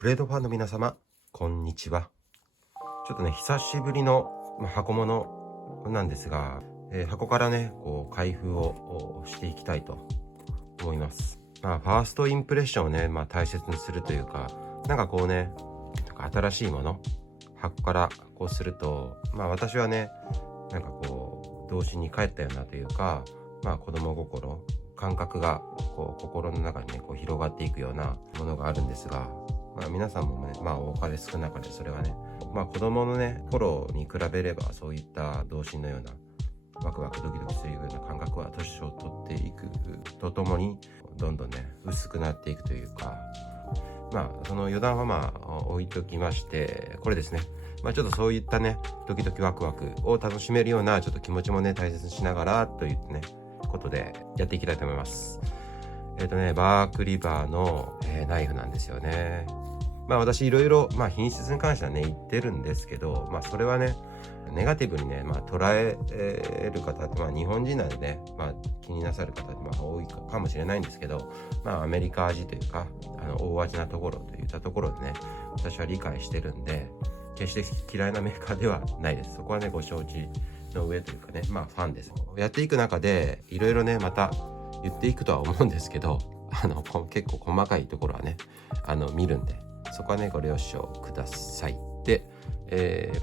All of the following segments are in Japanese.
ブレードファンの皆様、こんにちは。ちょっとね、久しぶりの、箱物なんですが、箱からね、開封をしていきたいと思います。ファーストインプレッションをね、大切にするというか、新しいもの、箱からすると、私はね、童心に帰ったようなというか、子供心、感覚が心の中にね、広がっていくようなものがあるんですが、皆さんもね、多かれ少なかれそれはね、子供のね頃に比べればそういった童心のようなワクワクドキドキするような感覚は年を取っていくとともにどんどんね薄くなっていくというか、その余談は置いときまして、これですね、ちょっとそういったねドキドキワクワクを楽しめるようなちょっと気持ちもね大切にしながらといってねことでやっていきたいと思います。バークリバーの、ナイフなんですよね。私いろいろ品質に関してはね言ってるんですけど、それはねネガティブにね捉える方って、日本人なんでね、気になさる方って多いかもしれないんですけど、アメリカ味というか大味なところといったところでね私は理解してるんで、決して嫌いなメーカーではないです。そこはねご承知の上というかね、ファンです。やっていく中でいろいろねまた言っていくとは思うんですけど、結構細かいところはね見るんで、そこはねご了承ください。で、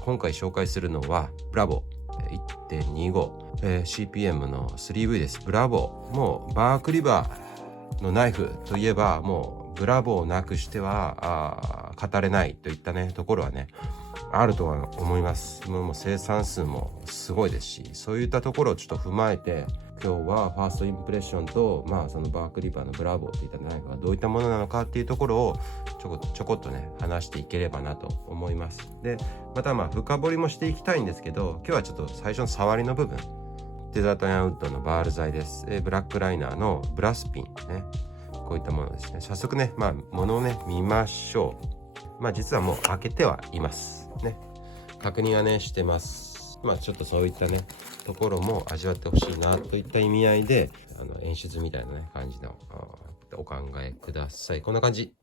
今回紹介するのはブラボー 1.25、CPM の 3V です。ブラボー、もうバークリバーのナイフといえばもうブラボーなくしては語れないといったねところはねあるとは思います。もう生産数もすごいですし、そういったところをちょっと踏まえて今日はファーストインプレッションと、そのバークリバーのブラボーといったナイフがどういったものなのかっていうところをちょこっとね話していければなと思います。でまた深掘りもしていきたいんですけど、今日はちょっと最初の触りの部分、デザートヤンウッドのバール材です。ブラックライナーのブラスピンね、こういったものですね。早速ねものをね見ましょう。実はもう開けてはいますね。確認はねしてます。ちょっとそういったねところも味わってほしいなといった意味合いで演出みたいなね感じのお考えください。こんな感じ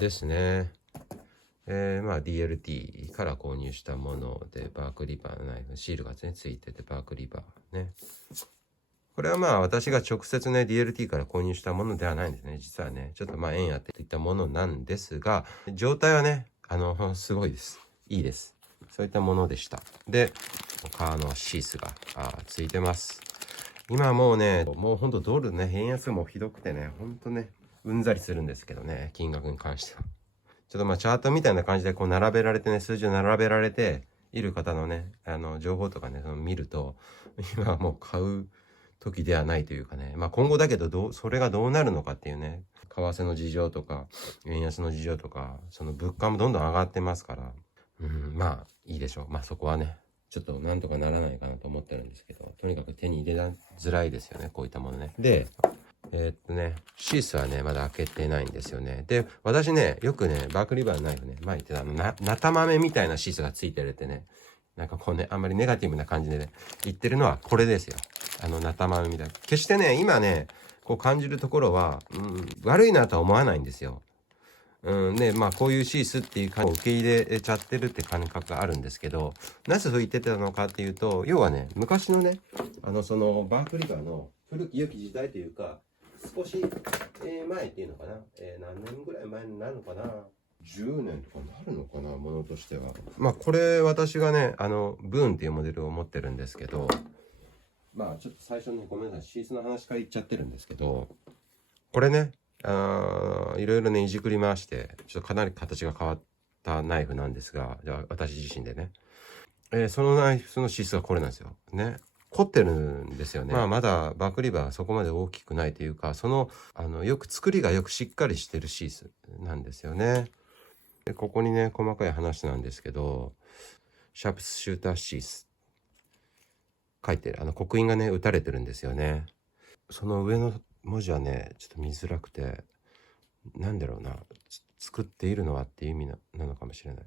ですね。DLT から購入したもので、バークリバーのナイフシールがねついてて、バークリバーね、これは私が直接ね DLT から購入したものではないんですね。実はねちょっと縁あってといったものなんですが、状態はねすごいです。いいです。そういったものでした。で革のシースがついてます。今もうほんとドルね円安もひどくてね、ほんとねうんざりするんですけどね、金額に関しては。ちょっとチャートみたいな感じで並べられてね、数字を並べられている方のね情報とかね見ると、今はもう買う時ではないというかね、今後だけどそれがどうなるのかっていうね、為替の事情とか円安の事情とか、その物価もどんどん上がってますから、いいでしょう。そこはねちょっとなんとかならないかなと思ってるんですけど、とにかく手に入れづらいですよね、こういったものね。でシースはねまだ開けてないんですよね。で私ねよくねバークリバーのナイフね言ってたナタ豆みたいなシースがついてるってね、あんまりネガティブな感じでね言ってるのはこれですよ。ナタ豆みたいな、決してね今ね感じるところは、悪いなとは思わないんですよ。でこういうシースっていう感じを受け入れちゃってるって感覚があるんですけど、なぜそう言ってたのかっていうと、要はね昔のねそのバークリバーの古き良き時代というか、少し、前っていうのかな、何年ぐらい前になるのかな、10年とかなるのかな、ものとしては。これ私がねブーンっていうモデルを持ってるんですけど、ちょっと最初にごめんなさい、シースの話から言っちゃってるんですけど、これねいろいろねいじくり回してちょっとかなり形が変わったナイフなんですが、じゃあ私自身でね、そのナイフのシースがこれなんですよね。凝ってるんですよね。まだバークリバーはそこまで大きくないというか、よく作りがよくしっかりしてるシースなんですよね。でここにね細かい話なんですけど、シャープスシューターシース書いてる、刻印がね打たれてるんですよね。その上の文字はねちょっと見づらくて、なんだろうな、作っているのはっていう意味なのかもしれない、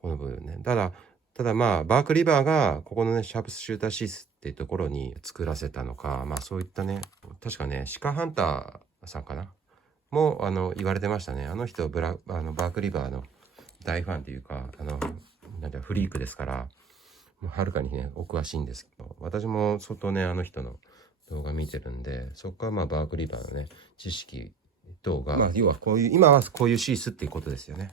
この部分ね。ただバークリバーがここのねシャープスシューターシースっていうところに作らせたのか、そういったね、確かねシカハンターさんかなも言われてましたね。あの人バークリバーの大ファンというかなんてフリークですから、もうはるかにねお詳しいんですけど、私も相当ねあの人の動画見てるんで、そこからバークリバーのね知識等が、要はこういう今はこういうシースっていうことですよね。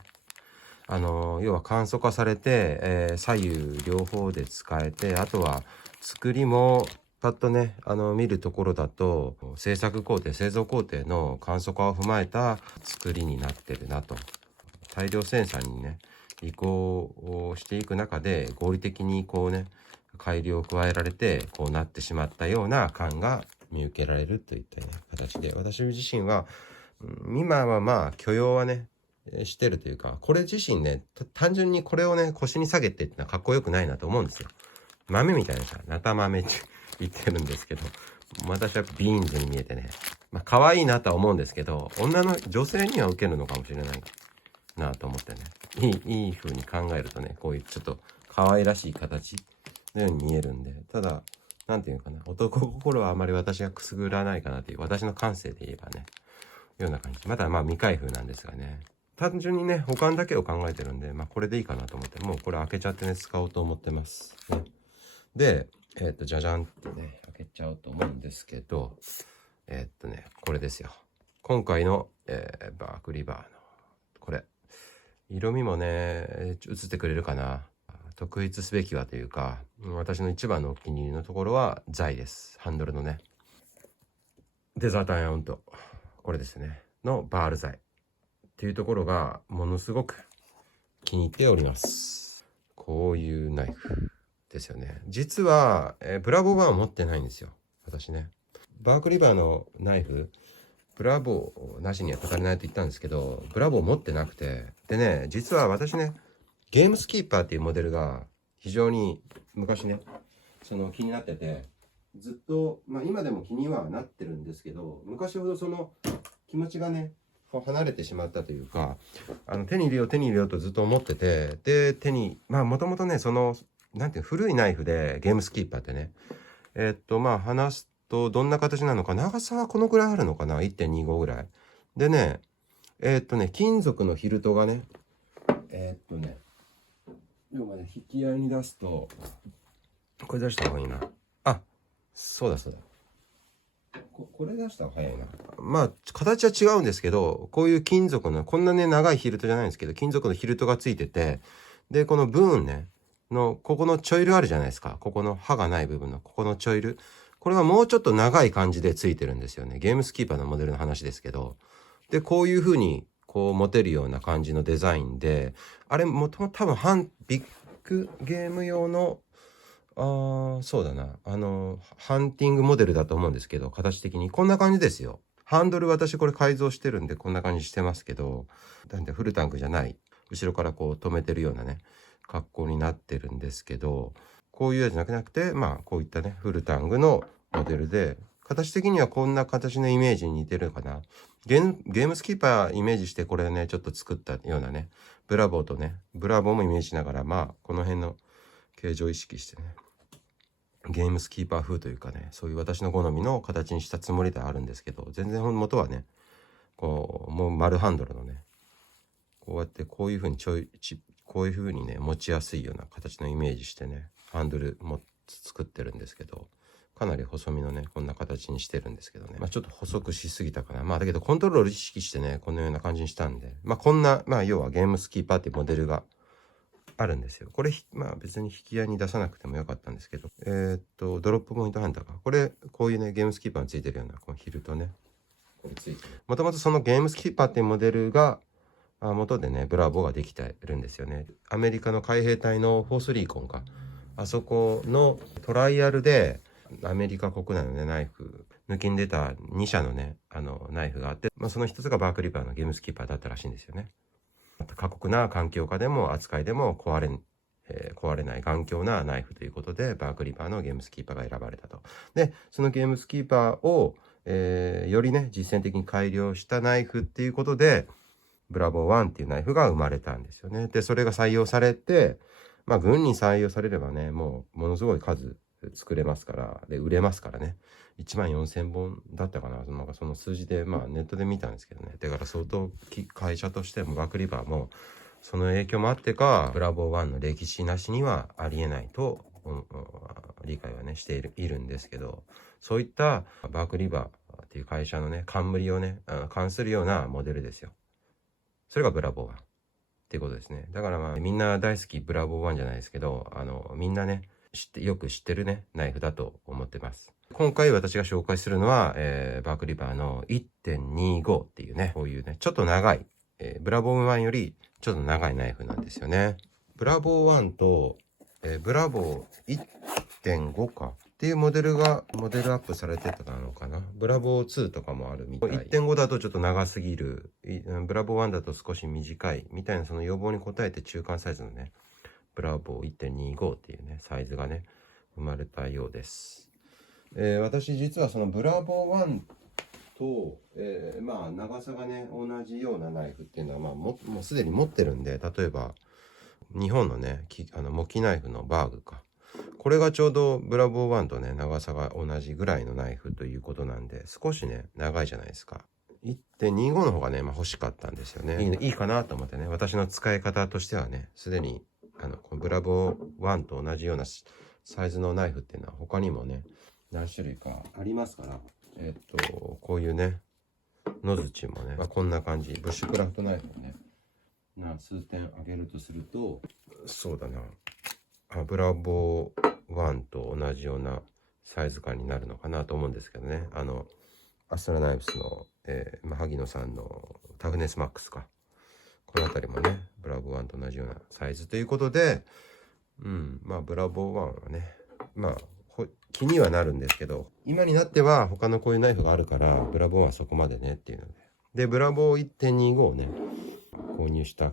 要は簡素化されて、左右両方で使えて、あとは作りもパッとね見るところだと製作工程製造工程の簡素化を踏まえた作りになってるなと。大量生産にね移行をしていく中で合理的にこうね改良を加えられてこうなってしまったような感が見受けられるといった、ね、形で、私自身は、今は許容はねしてるというか、これ自身ね単純にこれをね腰に下げてってのはかっこよくないなと思うんですよ。豆みたいなさ、ナタ豆って言ってるんですけど、私はビーンズに見えてね可愛いなとは思うんですけど、女性には受けるのかもしれないなと思ってね、いい風に考えるとね、こういうちょっと可愛らしい形のように見えるんで、ただなんていうかな、男心はあまり私がくすぐらないかなという、私の感性で言えばねような感じ。まだ未開封なんですがね、単純にね保管だけを考えてるんで、これでいいかなと思って、もうこれ開けちゃってね使おうと思ってます、ね。でじゃじゃんってね開けちゃおうと思うんですけど、これですよ。今回の、バークリバーのこれ色味もね映ってくれるかな。特筆すべきはというか、私の一番のお気に入りのところは材です。ハンドルのねデザートアイアント、これですねのバール材っていうところがものすごく気に入っております。こういうナイフですよね。実は、ブラボー1を持ってないんですよ私ね。バークリバーのナイフブラボーなしには語れないと言ったんですけど、ブラボー持ってなくて、でね実は私ねゲームスキーパーっていうモデルが非常に昔ね気になってて、ずっと今でも気にはなってるんですけど、昔ほどその気持ちがね離れてしまったというか、手に入れようとずっと思ってて、でもともとねなんていう古いナイフでゲームスキーパーってね話すとどんな形なのか、長さはこのぐらいあるのかな、 1.25 ぐらいでね、金属のヒルトがね要はね引き合いに出すと、これ出した方がいいな。そうだこれ出した方が早いな。形は違うんですけど、こういう金属のこんなね長いヒルトじゃないんですけど、金属のヒルトがついてて、でこのブーンねのここのチョイルあるじゃないですか、ここの刃がない部分のここのチョイル、これがもうちょっと長い感じでついてるんですよね。ゲームスキーパーのモデルの話ですけど、でこういう風にこう持てるような感じのデザインで、あれもともと多分ビッグゲーム用のそうだな、ハンティングモデルだと思うんですけど、形的にこんな感じですよ。ハンドル私これ改造してるんでこんな感じしてますけど、なんでフルタンクじゃない後ろからこう止めてるようなね格好になってるんですけど、こういうやつじゃなくてこういったねフルタングのモデルで、形的にはこんな形のイメージに似てるかな。ゲームスキーパーイメージしてこれねちょっと作ったようなね、ブラボーもイメージしながらこの辺の形状を意識してねゲームスキーパー風というかね、そういう私の好みの形にしたつもりではあるんですけど、全然元はねもう丸ハンドルのね、こうやってこういう風にこういう風にね持ちやすいような形のイメージしてねハンドルも作ってるんですけど、かなり細身のねこんな形にしてるんですけどね、ちょっと細くしすぎたかな。だけどコントロール意識してねこのような感じにしたんで、こんな要はゲームスキーパーっていうモデルがあるんですよ。これ別に引き合いに出さなくてもよかったんですけど、ドロップポイントハンターか、こういうねゲームスキーパーについてるようなこのヒルとね、もともとそのゲームスキーパーっていうモデルが元でねブラボーができてるんですよね。アメリカの海兵隊のフォースリーコンか、あそこのトライアルでアメリカ国内のねナイフ抜きに出た2社のねナイフがあって、その一つがバークリバーのゲームスキーパーだったらしいんですよね。過酷な環境下でも扱いでも壊れない頑強なナイフということで、バークリバーのゲームスキーパーが選ばれたと。でそのゲームスキーパーを、よりね実践的に改良したナイフっていうことでブラボー1っていうナイフが生まれたんですよね。でそれが採用されて、軍に採用されればねもうものすごい数作れますから、で売れますからね、1万4000本だったかな。なんかその数字で、まあネットで見たんですけどね。だから相当会社としてもバークリバーも、その影響もあってか、ブラボー1の歴史なしにはありえないと、理解はね、しているんですけど、そういったバークリバーっていう会社のね、冠をね、冠するようなモデルですよ。それがブラボー1っていうことですね。だからまあ、みんな大好きブラボー1じゃないですけど、みんなね、よく知ってるね、ナイフだと思ってます。今回私が紹介するのは、バークリバーの 1.25 っていうね、こういうね、ちょっと長い、ブラボー1よりちょっと長いナイフなんですよね。ブラボー1と、ブラボー 1.5 かっていうモデルアップされてたのかな。ブラボー2とかもあるみたい。1.5 だとちょっと長すぎる。ブラボー1だと少し短いみたいな、その要望に応えて中間サイズのね、ブラボー 1.25 っていうね、サイズがね、生まれたようです。私実はそのブラボー1と、まあ長さがね、同じようなナイフっていうのは、まあもうすでに持ってるんで、例えば、日本のね、モキナイフのバーグか。これがちょうどブラボー1とね、長さが同じぐらいのナイフということなんで、少しね、長いじゃないですか。1.25 の方がね、まあ、欲しかったんですよね。いいかなと思ってね、私の使い方としてはね、すでに、このブラボー1と同じようなサイズのナイフっていうのは他にもね、何種類かありますから、こういうね、ノズチもね、まあ、こんな感じ、ブッシュクラフトナイフをね、数点上げるとすると、そうだな、ブラボー1と同じようなサイズ感になるのかなと思うんですけどね。アストラナイブスの、萩野さんのタフネスマックスか。この辺りもね、ブラボー1と同じようなサイズということで、まあ、ブラボー1はね、まあ、気にはなるんですけど、今になっては他のこういうナイフがあるから、ブラボー1はそこまでねっていうので。で、ブラボー 1.25 をね、購入した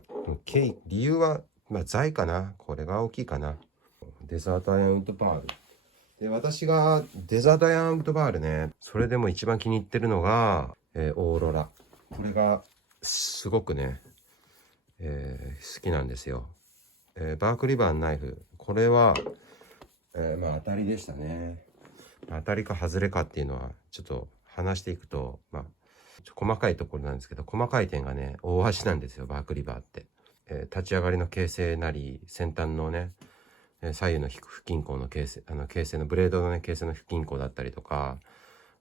理由は、まあ、材かな。これが大きいかな。デザートアイアンウッドバール。で、私がデザートアイアンウッドバールね、それでも一番気に入ってるのが、オーロラ。これがすごくね、好きなんですよ。バークリバーのナイフ。これは、まあ当たりでしたね。当たりか外れかっていうのはちょっと話していくと、まあ細かいところなんですけど、細かい点がね、大橋なんですよ、バークリバーって。立ち上がりの形成なり、先端のね、左右の不均衡の形成のブレードのね、形成の不均衡だったりとか、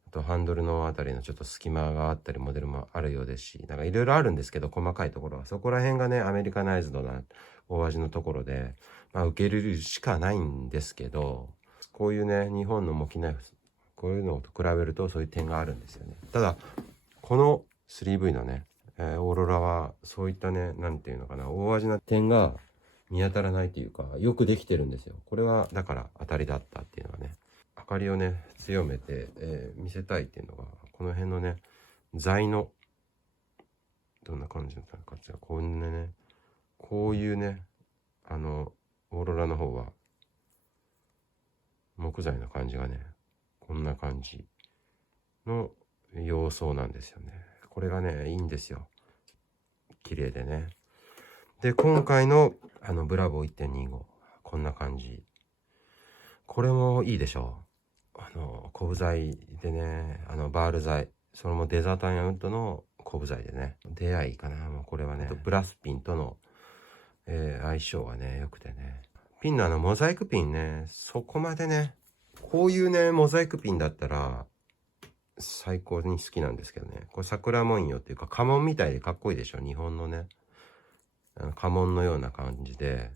あとハンドルのあたりのちょっと隙間があったり、モデルもあるようですし、なんかいろいろあるんですけど、細かいところは。そこら辺がね、アメリカナイズドな大味のところで、まあ受け入れるしかないんですけど、こういうね、日本のモキナイフ、こういうのと比べるとそういう点があるんですよね。ただ、この 3V のね、オーロラはそういったね、なんていうのかな、大味な点が見当たらないというか、よくできてるんですよ。これはだから当たりだったっていうのはね、明かりをね強めて、見せたいっていうのが、この辺のね材のどんな感じだったのかっていうと、こういうねオーロラの方は木材の感じがね、こんな感じの様相なんですよね。これがねいいんですよ、綺麗でね。で、今回のブラボー 1.25、 こんな感じ。これもいいでしょう。コブ材でね、バール材、それもデザートアイアンウッドのコブ材でね、出会いかな。もうこれはね、ブラスピンとの、相性がね良くてね、ピンのモザイクピンね、そこまでね、こういうねモザイクピンだったら最高に好きなんですけどね。これ桜文様っていうか家紋みたいでかっこいいでしょ、日本のね家紋のような感じで、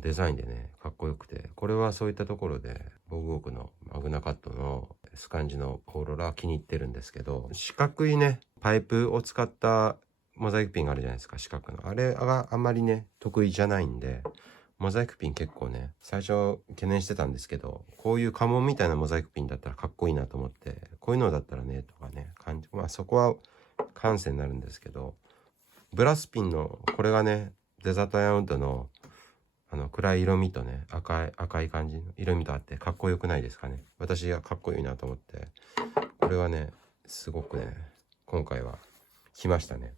デザインでねかっこよくて、これはそういったところで防具オークのマグナカットのスカンジのオーロラ気に入ってるんですけど、四角いねパイプを使ったモザイクピンがあるじゃないですか、四角の。あれがあんまりね得意じゃないんで、モザイクピン結構ね最初懸念してたんですけど、こういう家紋みたいなモザイクピンだったらかっこいいなと思って、こういうのだったらねとかねまあそこは感性になるんですけど、ブラスピンのこれがねデザートアイアンウッドの暗い色味とね赤い感じの色味とあってかっこよくないですかね。私がかっこいいなと思って、これはねすごくね今回は来ましたね。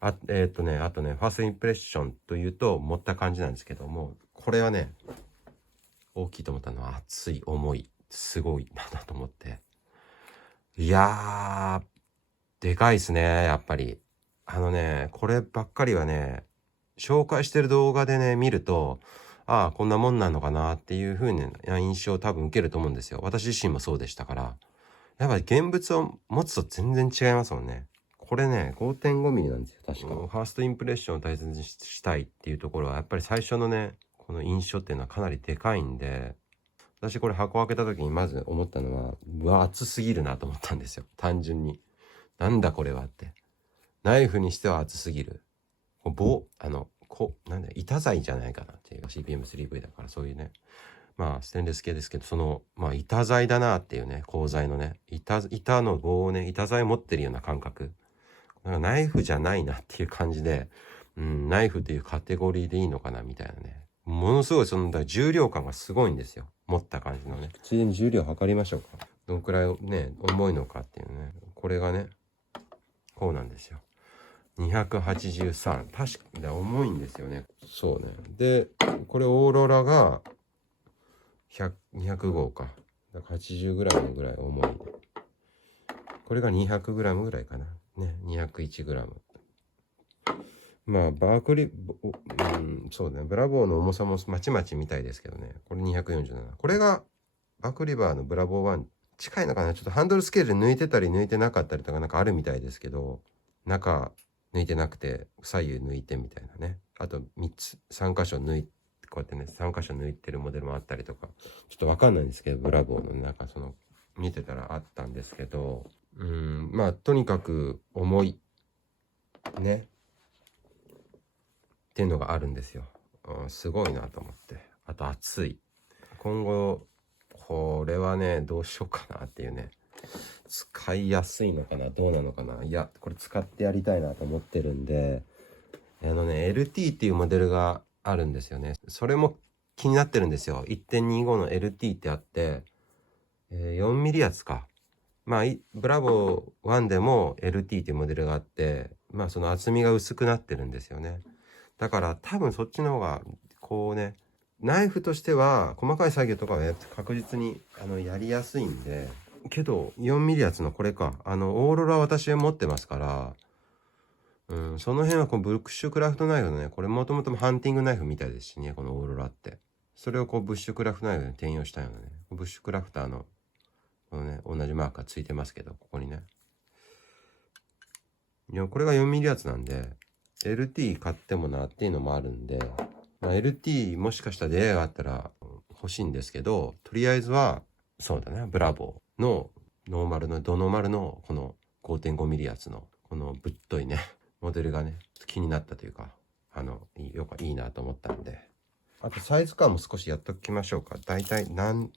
あとねファーストインプレッションというと持った感じなんですけども、これはね大きいと思ったのは熱い、重いっすごいなと思って。いやー、でかいっすね、やっぱり。こればっかりはね、紹介してる動画でね、見ると、ああ、こんなもんなのかなっていう風な印象を多分受けると思うんですよ。私自身もそうでしたから。やっぱり現物を持つと全然違いますもんね。これね、5.5 ミリなんですよ、確か。ファーストインプレッションを大切にしたいっていうところは、やっぱり最初のね、この印象っていうのはかなりでかいんで、私これ箱開けた時にまず思ったのは、うわ、熱すぎるなと思ったんですよ。単純に。なんだこれはって。ナイフにしては熱すぎる。なんだ、板材じゃないかなっていう。CPM3V だからそういうね。まあ、ステンレス系ですけど、まあ、板材だなっていうね、鋼材のね、板の棒をね、板材持ってるような感覚。なんかナイフじゃないなっていう感じで、ナイフっていうカテゴリーでいいのかなみたいなね。ものすごい重量感がすごいんですよ。持った感じのね。ついでに重量測りましょうか。どんくらいね、重いのかっていうね。これがね、こうなんですよ。283。確かに重いんですよね。そうね。で、これオーロラが200号か。だから 80g ぐらい重い。これが 200g ぐらいかな。ね、201g。まあ、そうね。ブラボーの重さもまちまちみたいですけどね。これ247。これがバークリバーのブラボー1。近いのかな。ちょっとハンドルスケールで抜いてたり抜いてなかったりとかなんかあるみたいですけど、中抜いてなくて左右抜いてみたいなね。あと3箇所こうやってね、3箇所抜いてるモデルもあったりとか、ちょっとわかんないんですけど、ブラボーのなんか見てたらあったんですけど、まあ、とにかく重い。ね。っていうのがあるんですよ。すごいなと思って。あと熱い。今後、これはね、どうしようかなっていうね。使いやすいのかなどうなのかな。いや、これ使ってやりたいなと思ってるんで、LT っていうモデルがあるんですよね。それも気になってるんですよ。1.25 の LT ってあって、4ミリ圧か。まあ、ブラボー1でも LT っていうモデルがあって、まあその厚みが薄くなってるんですよね。だから多分そっちの方が、こうね、ナイフとしては細かい作業とかは確実にやりやすいんで、けど4ミリ厚のこれか、オーロラ私は持ってますから、その辺はこのブッシュクラフトナイフのね、これもともとハンティングナイフみたいですしね、このオーロラって。それをこうブッシュクラフトナイフに転用したようなね、ブッシュクラフターのこのね、同じマークがついてますけど、ここにね。いや、これが4ミリ厚なんで、LT 買ってもなっていうのもあるんで、まあ、LT もしかしたら出会いがあったら欲しいんですけど、とりあえずは、そうだね、ブラボーのドノーマルのこの 5.5 ミリ厚のこのぶっといね、モデルがね、気になったというか、いいなと思ったんで。あとサイズ感も少しやっときましょうか。だいたいなん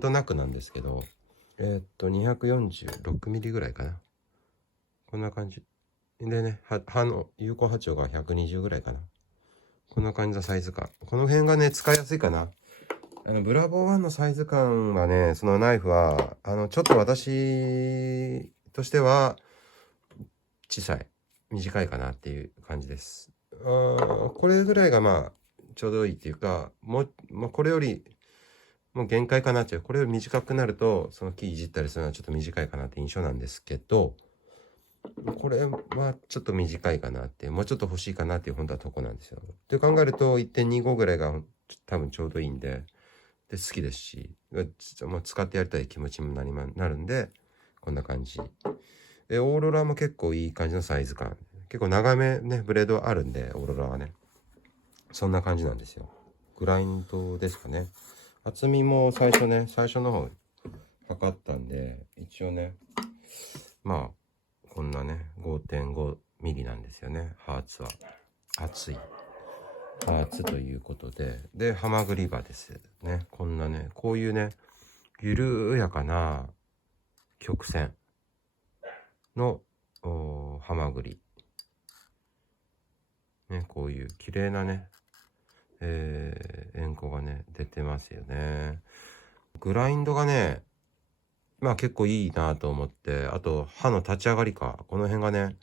となくなんですけど、246ミリぐらいかな。こんな感じ。でね、刃の有効波長が120ぐらいかな。こんな感じのサイズ感。この辺がね、使いやすいかな。ブラボー1のサイズ感はね、そのナイフは、ちょっと私としては、小さい。短いかなっていう感じです。これぐらいがまあ、ちょうどいいっていうか、これより、もう限界かなっていう。これより短くなると、その木いじったりするのはちょっと短いかなって印象なんですけど、これはちょっと短いかなって、もうちょっと欲しいかなっていう本当はとこなんですよ。って考えると 1.25 ぐらいが多分ちょうどいいんで、好きですし、もう使ってやりたい気持ちになるんで、こんな感じ。オーロラも結構いい感じのサイズ感。結構長めね、ブレードあるんで、オーロラはね。そんな感じなんですよ。グラインドですかね。厚みも最初の方測ったんで、一応ね、まあ、こんなね、5.5 ミリなんですよね。ハーツは。厚い。ハーツということで。で、ハマグリ刃ですね。こんなね、こういうね、緩やかな曲線のハマグリ。ね、こういう綺麗なね、円弧がね、出てますよね。グラインドがね、まあ結構いいなと思って、あと刃の立ち上がりか。この辺がね、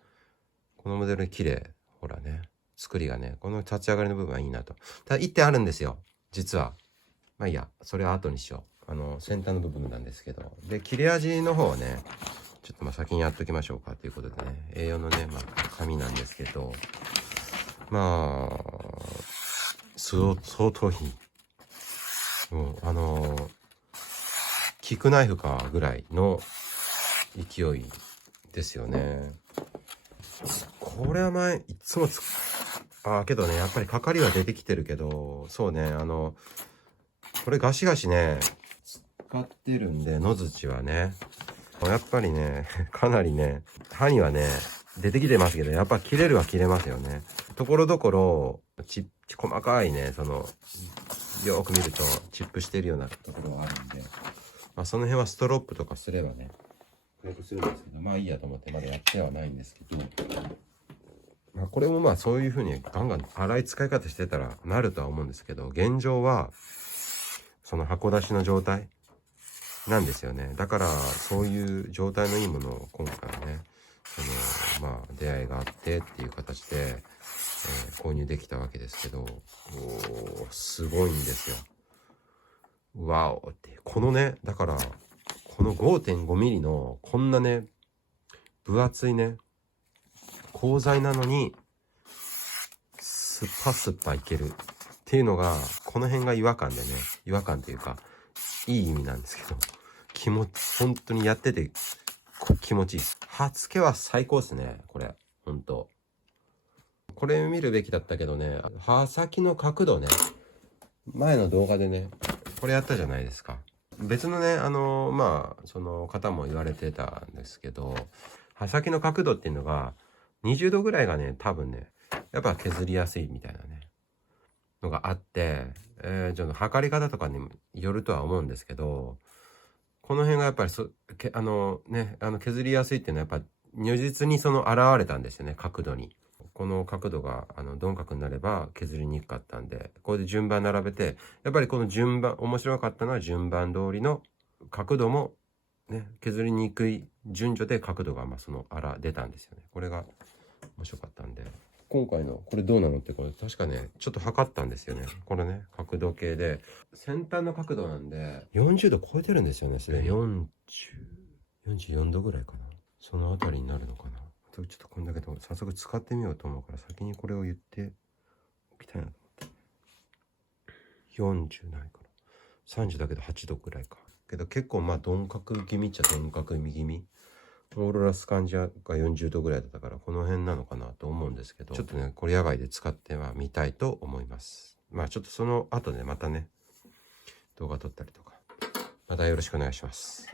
このモデル綺麗。ほらね。作りがね、この立ち上がりの部分はいいなと。ただ1点あるんですよ。実は。まあいいや、それは後にしよ先端の部分なんですけど、で切れ味の方はねちょっと先にやっときましょうかということでね、A4 のね、紙なんですけど、相当いい。キックナイフかぐらいの勢いですよね。これは前いつもけどね、やっぱりかかりは出てきてるけど、そうね、これガシガシね使ってるんで、野槌はねやっぱりねかなりね刃にはね出てきてますけど、やっぱ切れるは切れますよね。ところどころ細かいね、よく見るとチップしてるようなところがあるんで、その辺はストロップとかすればねクレープするんですけど、いいやと思ってまだやってはないんですけど、これもそういう風にガンガン粗い使い方してたらなるとは思うんですけど、現状はその箱出しの状態なんですよね。だからそういう状態のいいものを今回ね出会いがあってっていう形で、購入できたわけですけど、すごいんですよ。わおって、このね、だからこの 5.5 ミリのこんなね分厚いね鋼材なのにスッパスッパいけるっていうのが、この辺が違和感というかいい意味なんですけど、本当にやってて気持ちいいです。刃付けは最高ですね。これ本当これ見るべきだったけどね、刃先の角度ね、前の動画でねこれやったじゃないですか。別のねその方も言われてたんですけど、刃先の角度っていうのが20度ぐらいがね多分ねやっぱ削りやすいみたいなねのがあって、ちょっと測り方とかによるとは思うんですけど、この辺がやっぱり削りやすいっていうのはやっぱ如実に現れたんですよね、角度に。この角度が鈍角になれば削りにくかったんで、これで順番並べて、やっぱりこの順番、面白かったのは順番通りの角度もね、削りにくい順序で角度が出たんですよね。これが面白かったんで、今回のこれどうなのって、これ確かねちょっと測ったんですよね。これね角度計で先端の角度なんで40度超えてるんですよね。それ44度ぐらいかな、そのあたりになるのかな。ちょっとこんだけど早速使ってみようと思うから、先にこれを言っておきたいなと思って。40ないかな、30だけど8度ぐらいか。けど結構鈍角気味っちゃ鈍角気味。オーロラスカンジアが40度ぐらいだったから、この辺なのかなと思うんですけど、ちょっとねこれ野外で使ってはみたいと思います。ちょっとその後でまたね動画撮ったりとか、またよろしくお願いします。